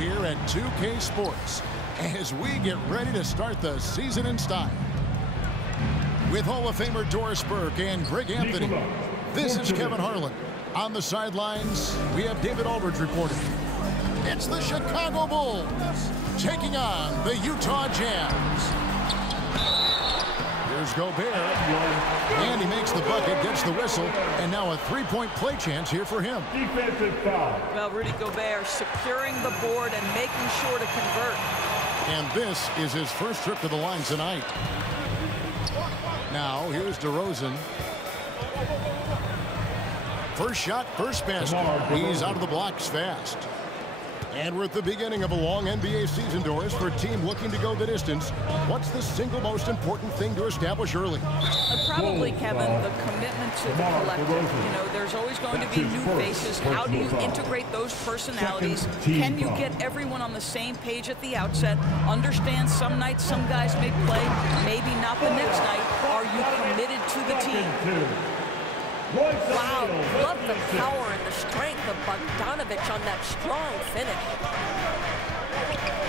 here at 2K Sports as we get ready to start the season in style. With Hall of Famer Doris Burke and Greg Anthony, this is Kevin Harlan. On the sidelines, we have David Aldridge reporting. It's the Chicago Bulls taking on the Utah Jazz. Here's Gobert, and he makes the bucket, gets the whistle, and now a three-point play chance here for him. Defensive foul. Well, Rudy Gobert securing the board and making sure to convert. And this is his first trip to the line tonight. Now, here's DeRozan. First shot, first basket. He's out of the blocks fast. And we're at the beginning of a long NBA season, Doris, for a team looking to go the distance. What's the single most important thing to establish early? Probably, Kevin, the commitment to the collective. You know, there's always going to be new faces. How do you integrate those personalities? Can you get everyone on the same page at the outset? Understand some nights some guys may play, maybe not the next night. Are you committed to the team? Wow, love the power and the strength of Bogdanovic on that strong finish.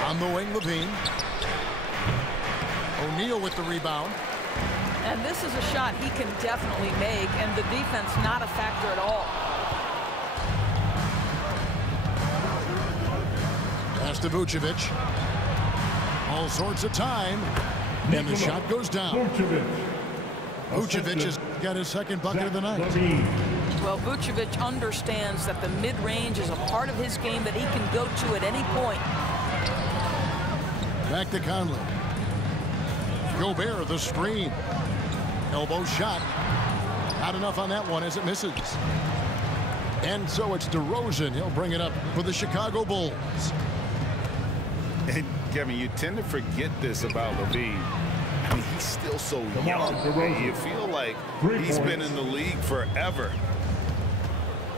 On the wing, Levine. O'Neal with the rebound. And this is a shot he can definitely make, and the defense not a factor at all. Pass to Vucevic. All sorts of time. And the shot goes down. Vucevic has got his second bucket of the night. Well, Vucevic understands that the mid-range is a part of his game that he can go to at any point. Back to Conley. Gobert, the screen. Elbow shot. Not enough on that one as it misses. And so it's DeRozan. He'll bring it up for the Chicago Bulls. And Kevin, you tend to forget this about Levine. I mean, he's still so young. You feel like he's been in the league forever.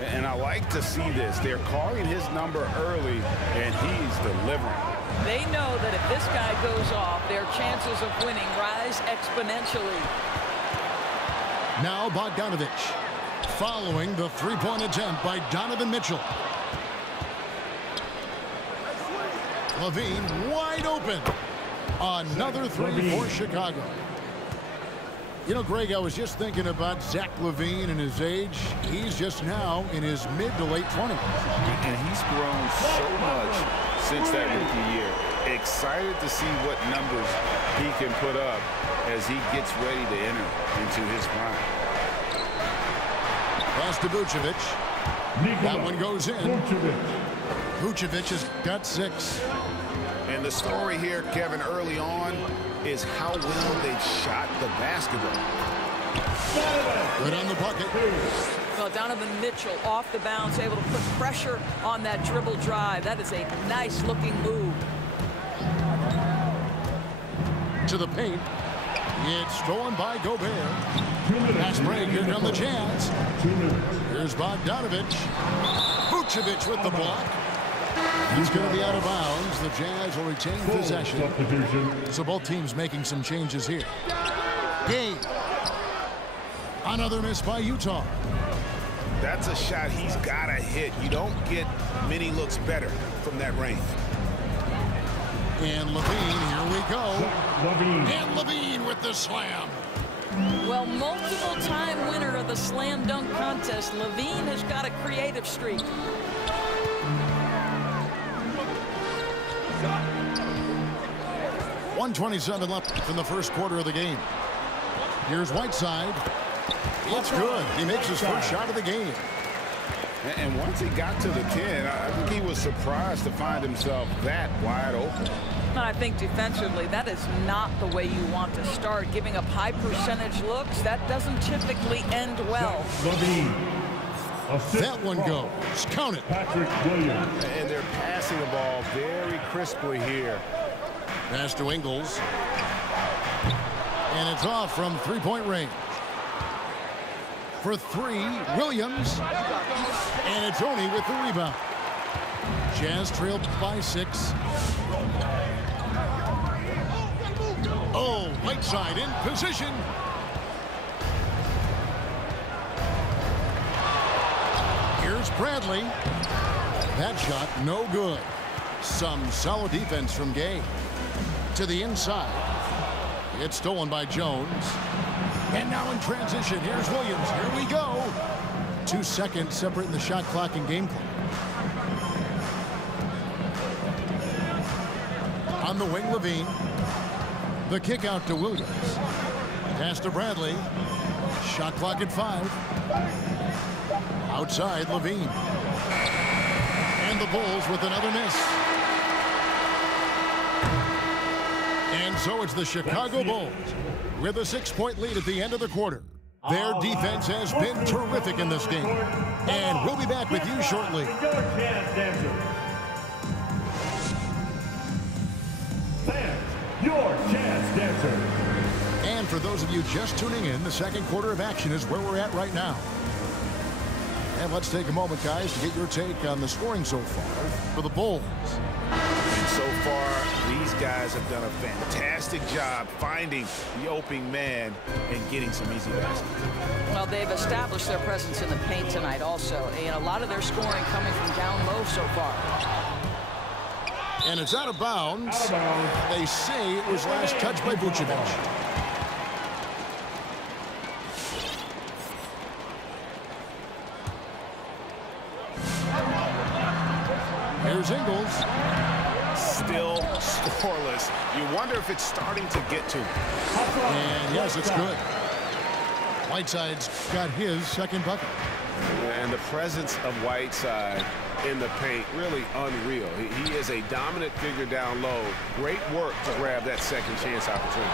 And I like to see this. They're calling his number early, and he's delivering. They know that if this guy goes off, their chances of winning rise exponentially. Now Bogdanovic, following the three-point attempt by Donovan Mitchell. Levine wide open. Another three for Chicago. You know, Greg, I was just thinking about Zach LaVine and his age. He's just now in his mid to late 20s. And he's grown so much since that rookie year. Excited to see what numbers he can put up as he gets ready to enter into his prime. Pass to Vucevic. That one goes in. Vucevic has got 6. And the story here, Kevin, early on is how well they've shot the basketball. Good on the bucket. Well, Donovan Mitchell off the bounce, able to put pressure on that dribble drive. That is a nice-looking move. To the paint. It's stolen by Gobert. Pass break here on the Jazz. Here's Bogdanovic. Vucevic with the block. He's going to be out of bounds. The Jazz will retain possession. So both teams making some changes here. Game. Another miss by Utah. That's a shot he's got to hit. You don't get many looks better from that range. And Levine, here we go. And Levine with the slam. Well, multiple-time winner of the slam dunk contest, Levine has got a creative streak. 1:27 left in the first quarter of the game. Here's Whiteside. It's good. He makes his first shot of the game. And once he got to the 10, I think he was surprised to find himself that wide open. And I think defensively, that is not the way you want to start. Giving up high percentage looks, that doesn't typically end well. That one goes. Count it. Patrick Williams. And they're passing the ball very crisply here. Pass to Ingles. And it's off from three-point range. For 3, Williams. And it's Tony with the rebound. Jazz trailed by 6. Oh, Whiteside in position. Here's Bradley. That shot no good. Some solid defense from Gay. To the inside. It's stolen by Jones. And now in transition, here's Williams. Here we go. 2 seconds separating the shot clock and game clock. On the wing, Levine. The kick out to Williams. Pass to Bradley. Shot clock at 5. Outside, Levine. And the Bulls with another miss. And so it's the Chicago Bulls with a 6-point lead at the end of the quarter. Their defense has been terrific in this game. And we'll be back with you shortly. Your chance dancer. And for those of you just tuning in, the second quarter of action is where we're at right now. And let's take a moment, guys, to get your take on the scoring so far for the Bulls. And so far, these guys have done a fantastic job finding the opening man and getting some easy baskets. Well, they've established their presence in the paint tonight also, and a lot of their scoring coming from down low so far. And it's out of bounds. They say it was last touched by Vucevic. Here's Ingles. Still scoreless. You wonder if it's starting to get to him. And yes, it's good. Whiteside's got his second bucket. And the presence of Whiteside in the paint, really unreal. He is a dominant figure down low. Great work to grab that second chance opportunity.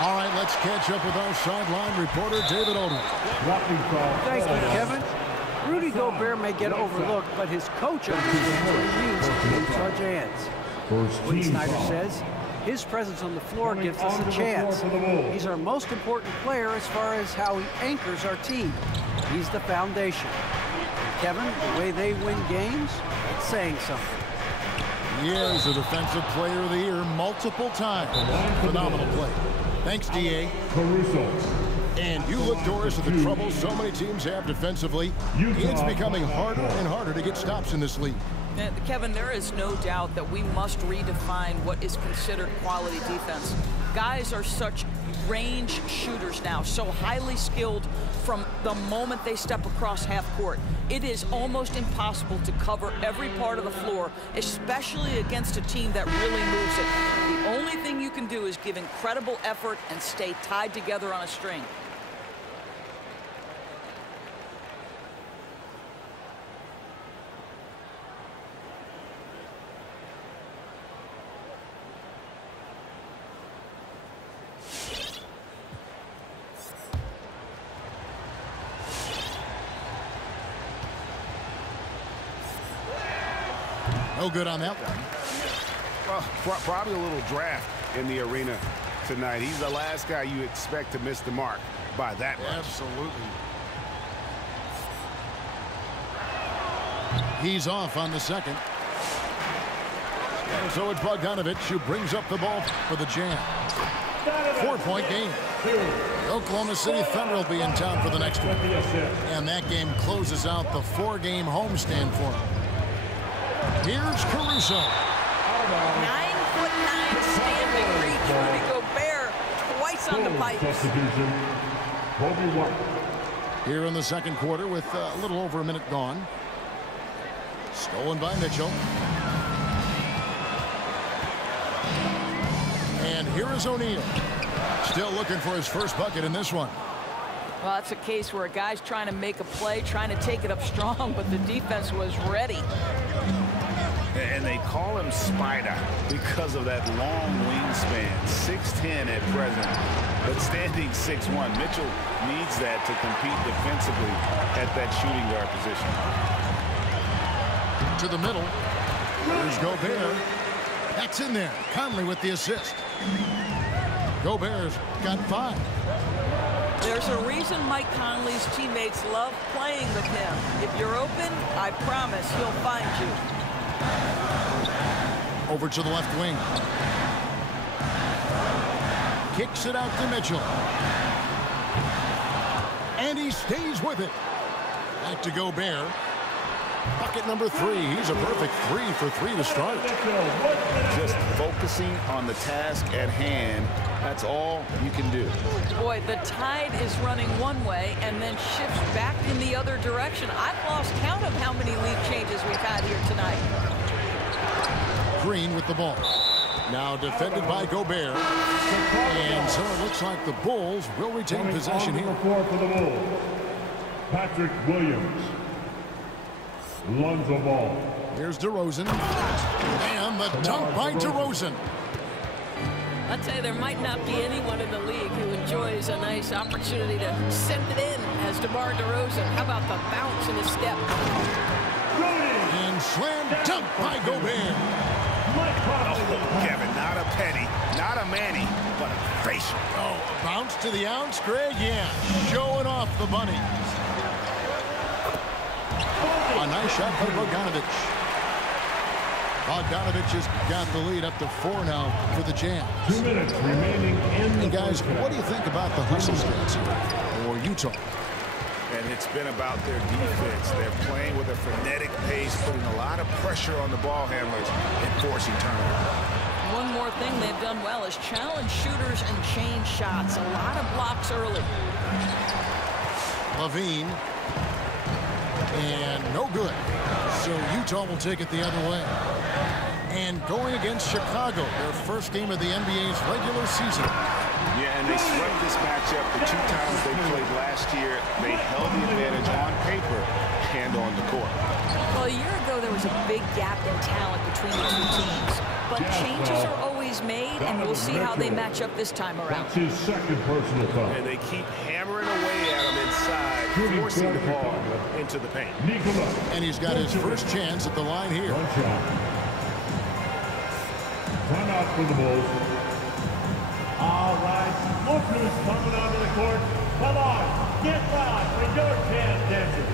All right, let's catch up with our sideline reporter, David Odom. Thank you, Kevin. Rudy Gobert may get overlooked, but his coach understands what it means to be in such hands. Quinn Snyder says his presence on the floor gives us a chance. He's our most important player as far as how he anchors our team. He's the foundation. Kevin, the way they win games, it's saying something. He is a Defensive Player of the Year multiple times. Phenomenal play. Thanks, D.A. Caruso. And you look, Doris, at the trouble so many teams have defensively. It's becoming harder and harder to get stops in this league. Kevin, there is no doubt that we must redefine what is considered quality defense. Guys are such range shooters now, so highly skilled from the moment they step across half court. It is almost impossible to cover every part of the floor, especially against a team that really moves it. The only thing you can do is give incredible effort and stay tied together on a string. No good on that one. Well, probably a little draft in the arena tonight. He's the last guy you expect to miss the mark by that much. Absolutely. He's off on the second. And so it's Bogdanovic who brings up the ball for the Jam. 4-point game. The Oklahoma City Thunder will be in town for the next one. And that game closes out the 4-game homestand for him. Here's Caruso. 9'9" standing reach. Rudy Gobert twice on the pipes. Here in the second quarter with a little over a minute gone. Stolen by Mitchell. And here is O'Neal. Still looking for his first bucket in this one. Well, that's a case where a guy's trying to make a play, trying to take it up strong, but the defense was ready. And they call him Spider because of that long wingspan. 6'10" at present, but standing 6'1". Mitchell needs that to compete defensively at that shooting guard position. To the middle. There's Gobert. That's in there. Conley with the assist. Gobert's got 5. There's a reason Mike Conley's teammates love playing with him. If you're open, I promise he'll find you. Over to the left wing. Kicks it out to Mitchell. And he stays with it. Back to Gobert. Bucket number 3. He's a perfect 3 for 3 to start. Just focusing on the task at hand. That's all you can do. Boy, the tide is running one way and then shifts back in the other direction. I've lost count of how many lead changes we've had here tonight. Green with the ball. Now defended by Gobert. And so it looks like the Bulls will retain possession here. For the Bulls, Patrick Williams. Lonzo Ball. Here's DeRozan. And the dunk by DeRozan. I'll tell you, there might not be anyone in the league who enjoys a nice opportunity to send it in as DeMar DeRozan. How about the bounce and the step? And slam dunk by Gobert. Oh, Kevin, not a penny, not a Manny, but a facial. Oh, a bounce to the ounce, Greg. Yeah, showing off the bunny. A nice shot by Bogdanovic. Bogdanovic has got the lead up to 4 now for the Jazz. 2 minutes remaining in the And guys, what do you think about the hustle stance here for Utah? And it's been about their defense. They're playing with a frenetic pace, putting a lot of pressure on the ball handlers and forcing turnovers. One more thing they've done well is challenge shooters and change shots. A lot of blocks early. Levine. And no good. So Utah will take it the other way. And going against Chicago, their first game of the NBA's regular season. Yeah, and they swept this matchup the 2 times they played last year. They held the advantage on paper and on the court. Well, a year ago, there was a big gap in talent between the 2 teams. But changes are always made, and we'll see how they match up this time around. That's his second personal foul. And they keep hammering away at him inside, forcing the ball into the paint. Nikola. And he's got his first chance at the line here. One shot. Timeout for the Bulls. All right, look who's coming onto the court. Come on, get live for your chance, dancers.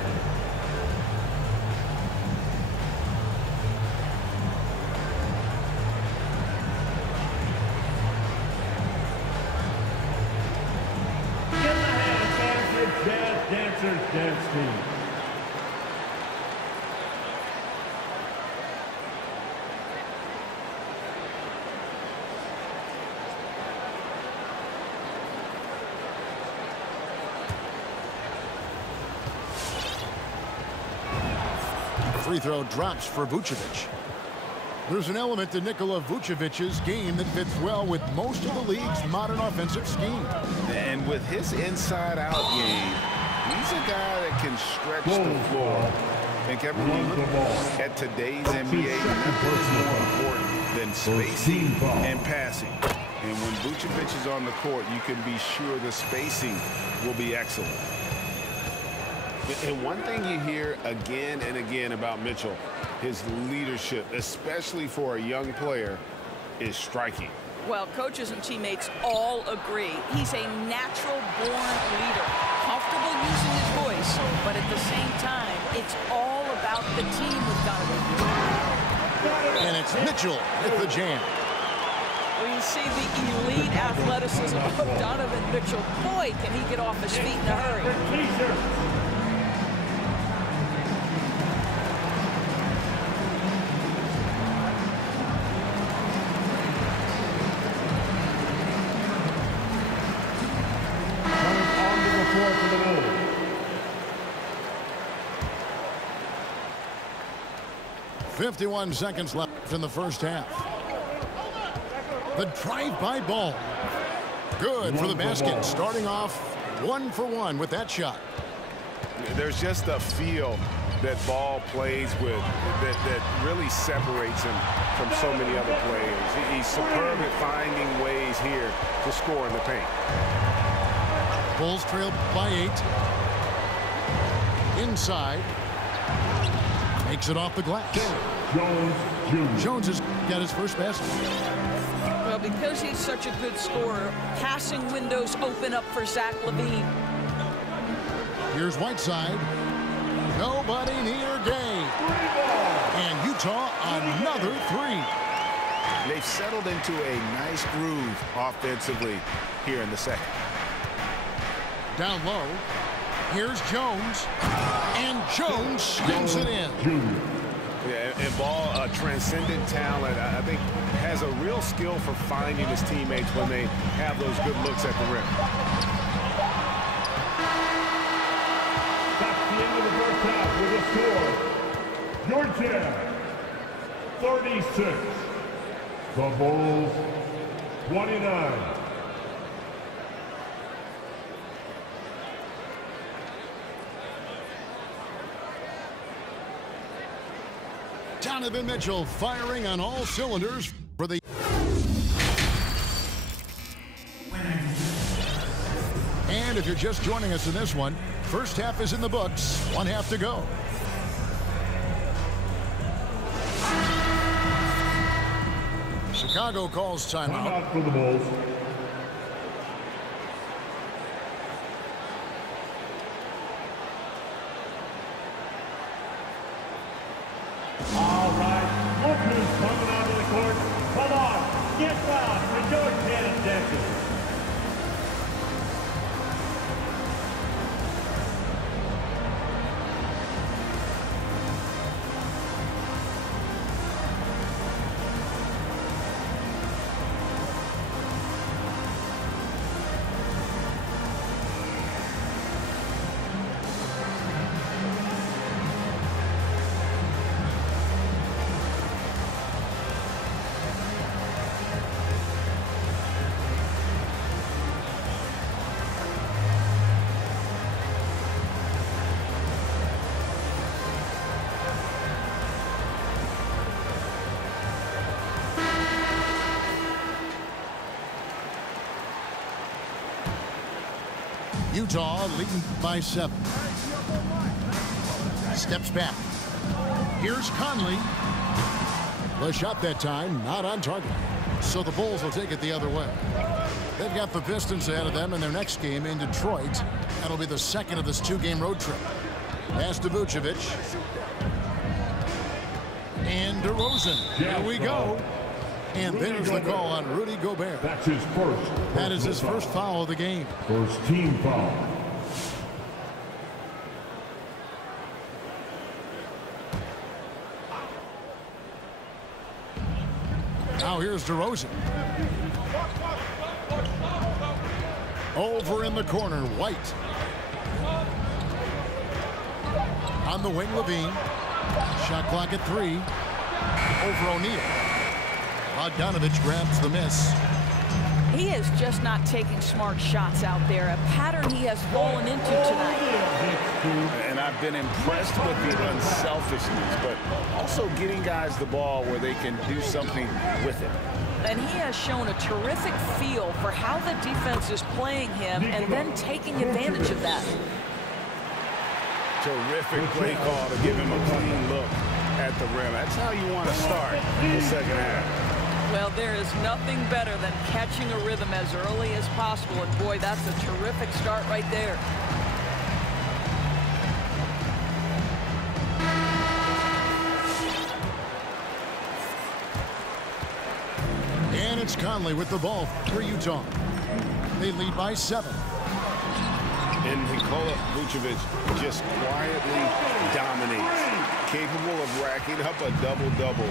Get the hands, dancers, jazz dancers, dance team. Free throw drops for Vucevic. There's an element to Nikola Vucevic's game that fits well with most of the league's modern offensive scheme. And with his inside-out game, he's a guy that can stretch the floor. And Kevin, when you look at today's NBA, nothing is more important than spacing and passing. And when Vucevic is on the court, you can be sure the spacing will be excellent. And one thing you hear again and again about Mitchell, his leadership, especially for a young player, is striking. Well, coaches and teammates all agree. He's a natural-born leader, comfortable using his voice, but at the same time, it's all about the team with Donovan. And it's Mitchell with the jam. We see the elite athleticism of Donovan Mitchell. Boy, can he get off his feet in a hurry. For the Bulls. 51 seconds left in the first half. The drive-by ball. Good for the basket. Starting off 1 for 1 with that shot. There's just a feel that Ball plays with that really separates him from so many other players. He's superb at finding ways here to score in the paint. Bulls trail by 8. Inside. Makes it off the glass. Jones Jr. Jones has got his first basket. Well, because he's such a good scorer, passing windows open up for Zach LaVine. Here's Whiteside. Nobody near Gay. And Utah another 3. They've settled into a nice groove offensively here in the second. Down low. Here's Jones. And Jones slams it in. Yeah, and Ball, a transcendent talent, I think has a real skill for finding his teammates when they have those good looks at the rim. That's the end of the first half with a score. Georgia 36. The Bulls 29. Donovan Mitchell firing on all cylinders for the... And if you're just joining us in this one, first half is in the books. One half to go. Chicago calls timeout. Timeout for the Bulls. All right, look who's coming onto the court. Come on, get fouled for Georgetown Texas. Utah leading by 7. Steps back. Here's Conley. The shot that time not on target. So the Bulls will take it the other way. They've got the Pistons ahead of them in their next game in Detroit. That'll be the second of this 2-game road trip. Pass to Vucevic. And DeRozan. Here we go. And there's the call on Rudy Gobert. That's his first. That is his first foul of the game. First team foul. Now here's DeRozan. Over in the corner, White. On the wing, Levine. Shot clock at 3. Over O'Neal. Bogdanovich grabs the miss. He is just not taking smart shots out there, a pattern he has fallen into tonight. And I've been impressed with the unselfishness, but also getting guys the ball where they can do something with it. And he has shown a terrific feel for how the defense is playing him and then taking advantage of that. Terrific play call to give him a clean look at the rim. That's how you want to start the second half. Well, there is nothing better than catching a rhythm as early as possible. And boy, that's a terrific start right there. And it's Conley with the ball for Utah. They lead by 7. And Nikola Vucevic just quietly dominates, capable of racking up a double-double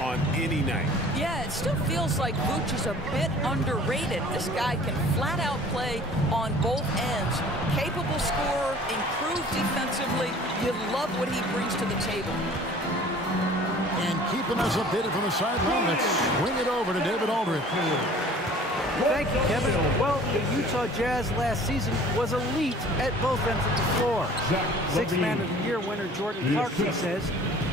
on any night. Yeah, it still feels like Vooch is a bit underrated. This guy can flat out play on both ends. Capable scorer, improved defensively. You love what he brings to the table. And keeping us updated from the sideline, let's swing it over to David Aldridge. Thank you, Kevin. Well, the Utah Jazz last season was elite at both ends of the floor. Sixth Man of the Year winner Jordan Clarkson says,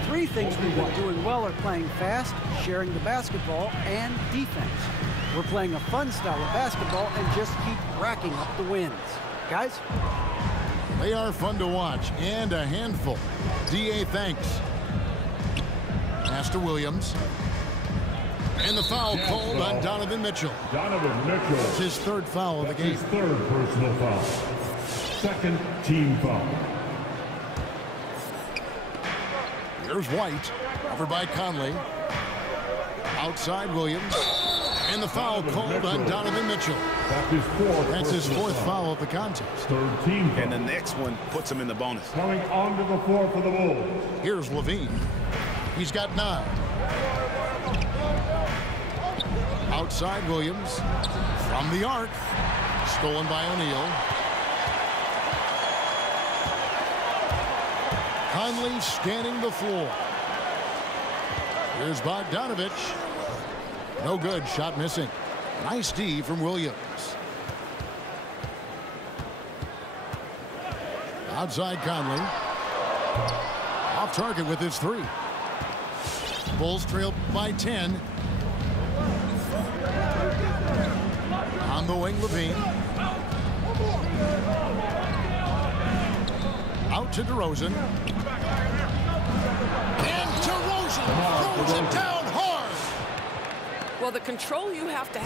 3 things we've been doing well are playing fast, sharing the basketball, and defense. We're playing a fun style of basketball and just keep racking up the wins. Guys? They are fun to watch and a handful. D.A. thanks. Pass to Williams. And the foul called on Donovan Mitchell. Donovan Mitchell. It's his 3rd foul of the game. His 3rd personal foul. 2nd team foul. Here's White. Covered by Conley. Outside Williams. And the foul called on Donovan Mitchell. That's his fourth foul of the contest. Third team foul. And the next one puts him in the bonus. Coming onto the floor for the Bulls. Here's Levine. He's got 9. Outside Williams. From the arc. Stolen by O'Neal. Conley scanning the floor. Here's Bogdanovich. No good. Shot missing. Nice D from Williams. Outside Conley. Off target with his 3. Bulls trail by 10. On the wing, Levine. Out to DeRozan. And DeRozan throws it down hard. Well, the control you have to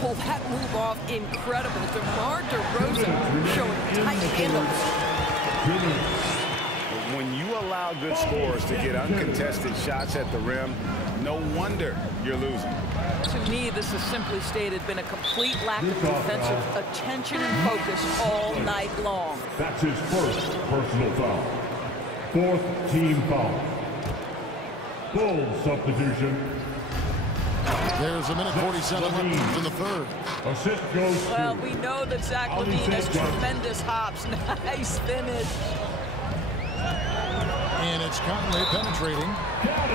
pull that move off, incredible. DeMar DeRozan showing tight handles. When you allow good scorers to get uncontested shots at the rim, no wonder you're losing. To me, this has simply stated been a complete lack of defensive attention and focus all night long. That's his first personal foul. Fourth team foul. Bulls substitution. There's a minute 47 left in the third. Assist goes to. Well, we know that Zach LaVine has tremendous hops. Nice finish. And it's Conley penetrating.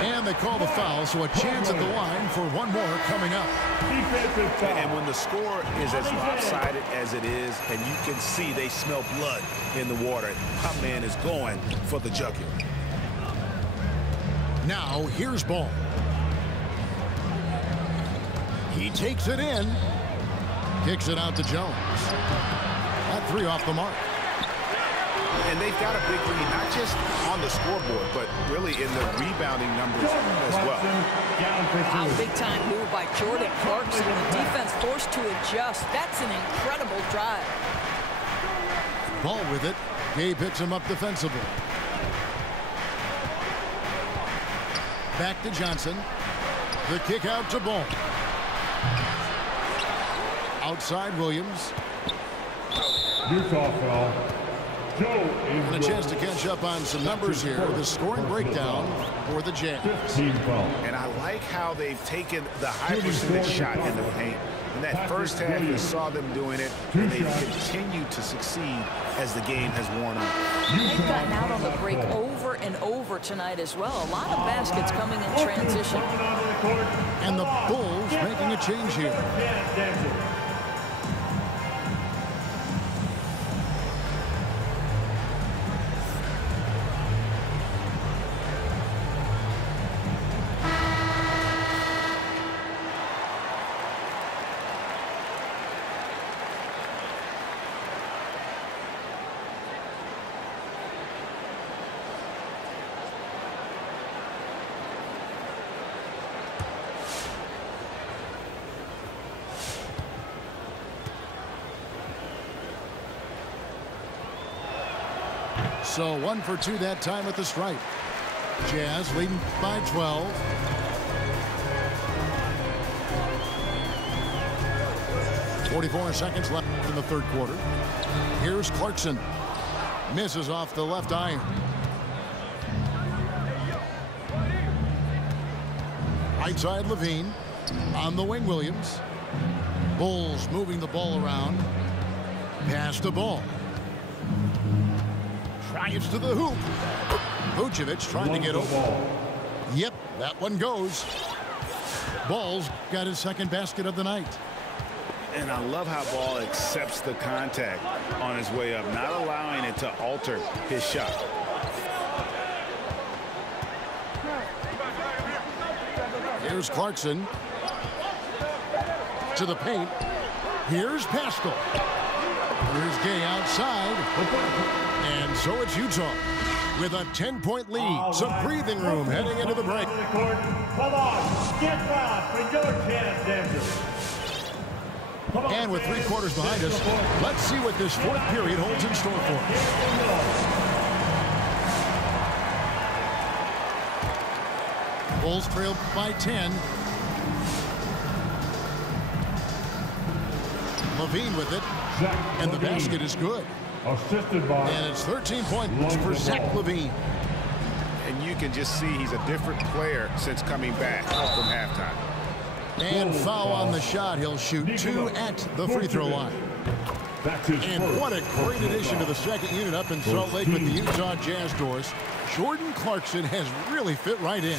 And they call the foul, so a chance at the line for one more coming up. And when the score is as lopsided as it is, and you can see they smell blood in the water, my man is going for the jugular. Now, here's Ball. He takes it in. Kicks it out to Jones. That 3 off the mark. And they've got a big lead, not just on the scoreboard, but really in the rebounding numbers as well. Wow, big-time move by Jordan Clarkson. The defense forced to adjust. That's an incredible drive. Ball with it. Gay picks him up defensively. Back to Johnson. The kick out to Ball. Outside Williams. Utah foul. And a chance to catch up on some numbers here. The scoring breakdown for the Jazz. And I like how they've taken the high percentage shot in the paint. In that first half, you saw them doing it, and they've continued to succeed as the game has worn on. They've gotten out on the break over and over tonight as well. A lot of baskets coming in transition. And the Bulls making a change here. So 1 for 2 that time at the stripe. Jazz leading by 12. .44 seconds left in the third quarter. Here's Clarkson. Misses off the left iron. Right side Levine. On the wing Williams. Bulls moving the ball around. Pass the ball. Drives to the hoop. Vucevic trying to get over. Yep, that one goes. Ball's got his second basket of the night. And I love how Ball accepts the contact on his way up, not allowing it to alter his shot. Here's Clarkson. To the paint. Here's Pascal. Here's Gay outside. And so it's Utah with a 10-point lead. Some breathing room heading into the break. Come on, get round for your chance, dancers. And with 3 quarters behind us, let's see what this fourth period holds in store for us. Bulls trail by 10. LaVine with it. And the basket is good. Assisted by. And it's 13 points for Zach LaVine. And you can just see he's a different player since coming back from halftime. And foul on the shot. He'll shoot 2 at the free throw line. And what a great addition to the second unit up in Salt Lake with the Utah Jazz doors. Jordan Clarkson has really fit right in.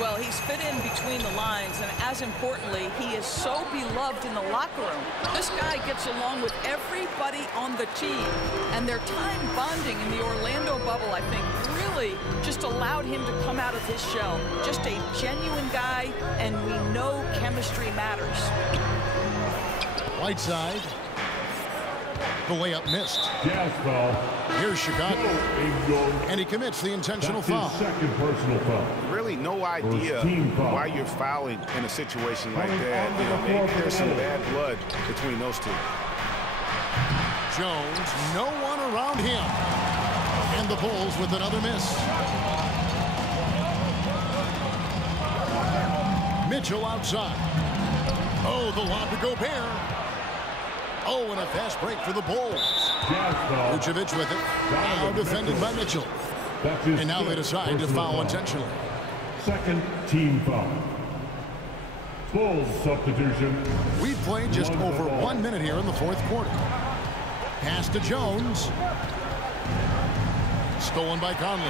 Well, he's fit in between the lines, and as importantly, he is so beloved in the locker room. This guy gets along with everybody on the team, and their time bonding in the Orlando bubble, I think, really just allowed him to come out of his shell. Just a genuine guy, and we know chemistry matters. Whiteside. The layup missed. Jazz foul. Here's Chicago. And he commits the intentional foul. Second personal foul. Really no idea why you're fouling in a situation like that. You know, maybe there's some bad blood between those two. Jones, no one around him. And the Bulls with another miss. Mitchell outside. Oh, the lob to Gobert. Oh, and a fast break for the Bulls. Vucevic with it. Now defended by Mitchell. And now they decide to foul intentionally. Second team foul. Bulls substitution. We've played just over 1 minute here in the fourth quarter. Pass to Jones. Stolen by Conley.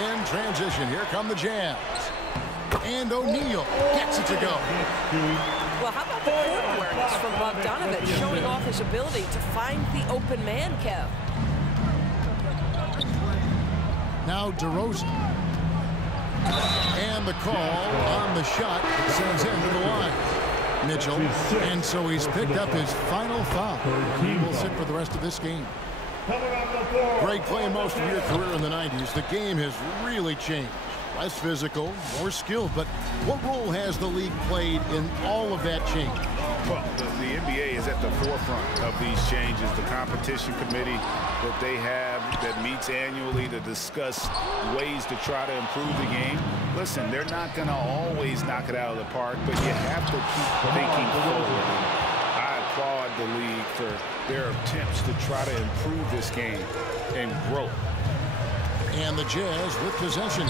In transition, here come the Jazz. And O'Neal gets it to go. Well, how about the court awareness from Bogdanović, showing off his ability to find the open man, Kev? Now DeRozan. And the call on the shot sends him to the line. Mitchell. And so he's picked up his final foul. He will sit for the rest of this game. Greg, playing most of your career in the 90s, the game has really changed. Less physical, more skilled, but what role has the league played in all of that change? Well, the NBA is at the forefront of these changes. The competition committee that they have that meets annually to discuss ways to try to improve the game. Listen, they're not going to always knock it out of the park, but you have to keep thinking forward. I applaud the league for their attempts to try to improve this game and grow. And the Jazz with possession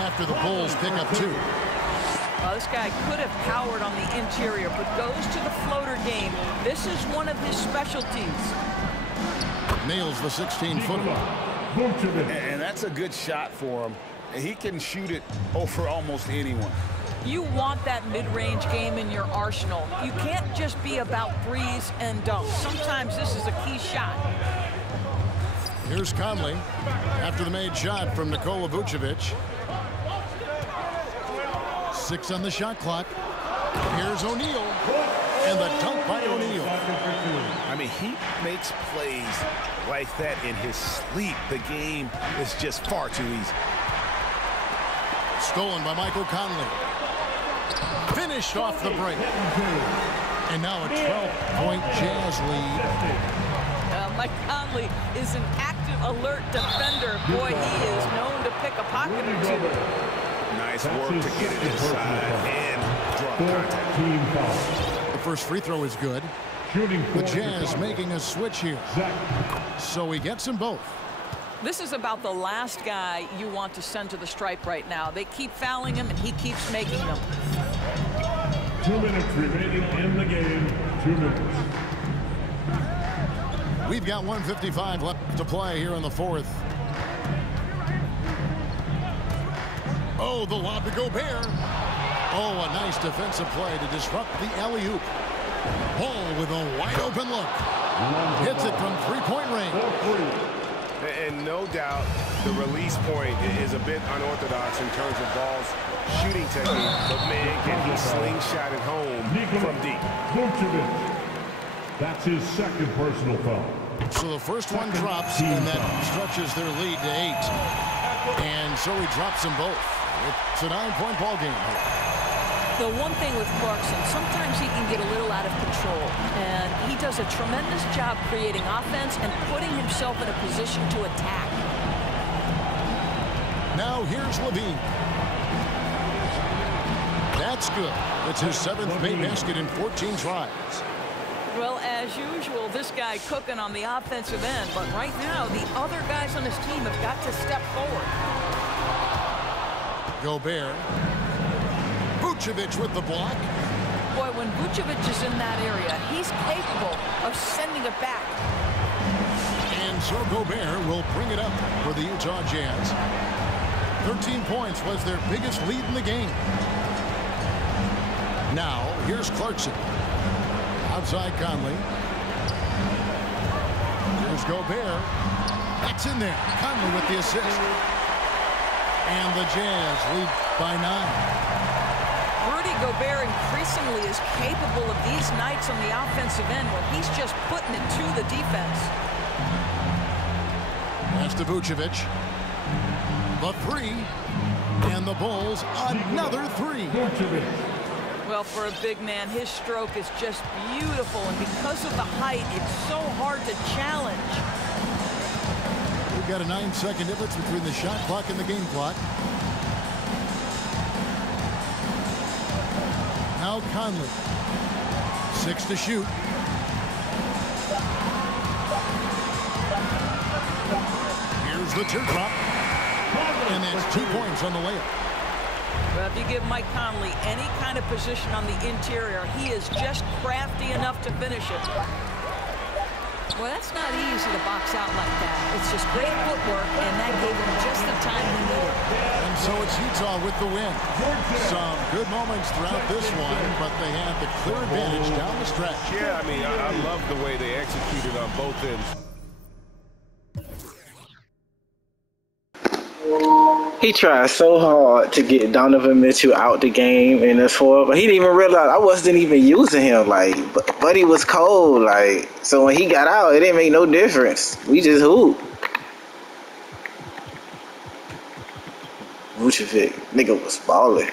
after the Bulls pick up 2. Well, this guy could have powered on the interior, but goes to the floater game. This is one of his specialties. Nails the 16-footer. And that's a good shot for him. He can shoot it over almost anyone. You want that mid-range game in your arsenal. You can't just be about threes and dunks. Sometimes this is a key shot. Here's Conley after the made shot from Nikola Vucevic. 6 on the shot clock. Here's O'Neal. And the dunk by O'Neal. I mean, he makes plays like that in his sleep. The game is just far too easy. Stolen by Michael Conley. Finished off the break. And now a 12-point Jazz lead. Mike Conley is an active, alert defender. Boy, he is known to pick a pocket or two. Nice work to get it inside and drop contact. The first free throw is good. The Jazz making a switch here. So he gets them both. This is about the last guy you want to send to the stripe right now. They keep fouling him, and he keeps making them. 2 minutes remaining in the game. 2 minutes. We've got 1:55 left to play here in the fourth. Oh, the lob to Gobert. Oh, a nice defensive play to disrupt the alley-oop. Ball with a wide-open look. Hits it from three-point range. And no doubt the release point is a bit unorthodox in terms of Ball's shooting technique. But man, can he slingshot it home from deep. That's his second personal foul. So the first one drops, and that stretches their lead to 8. And so he drops them both. It's a 9-point ball game. The one thing with Clarkson, sometimes he can get a little out of control, and he does a tremendous job creating offense and putting himself in a position to attack. Now here's LaVine. That It's good. It's his 7th paint basket in 14 tries. Well, as usual, this guy cooking on the offensive end, but right now the other guys on his team have got to step forward. Gobert. Vucevic with the block. Boy, when Vucevic is in that area, he's capable of sending it back. And so Gobert will bring it up for the Utah Jazz. 13 points was their biggest lead in the game. Now, here's Clarkson. Outside Conley. Here's Gobert. That's in there. Conley with the assist. And the Jazz lead by 9. Rudy Gobert increasingly is capable of these nights on the offensive end where he's just putting it to the defense. That's to Vucevic. The 3. And the Bulls, another 3. Well, for a big man, his stroke is just beautiful, and because of the height, it's so hard to challenge. We've got a 9-second difference between the shot clock and the game clock. Now Conley. 6 to shoot. Here's the teardrop. And that's 2 points on the layup. Well, if you give Mike Conley any kind of position on the interior, he is just crafty enough to finish it. Well, that's not easy to box out like that. It's just great footwork, and that gave him just the time he needed. And so it's Utah with the win. Some good moments throughout this one, but they had the clear advantage down the stretch. Yeah, I mean, I love the way they executed on both ends. He tried so hard to get Donovan Mitchell out the game in this fourth, but he didn't even realize I wasn't even using him. Like, but he was cold. Like, so when he got out, it didn't make no difference. We just hooped. Vucevic, nigga was balling.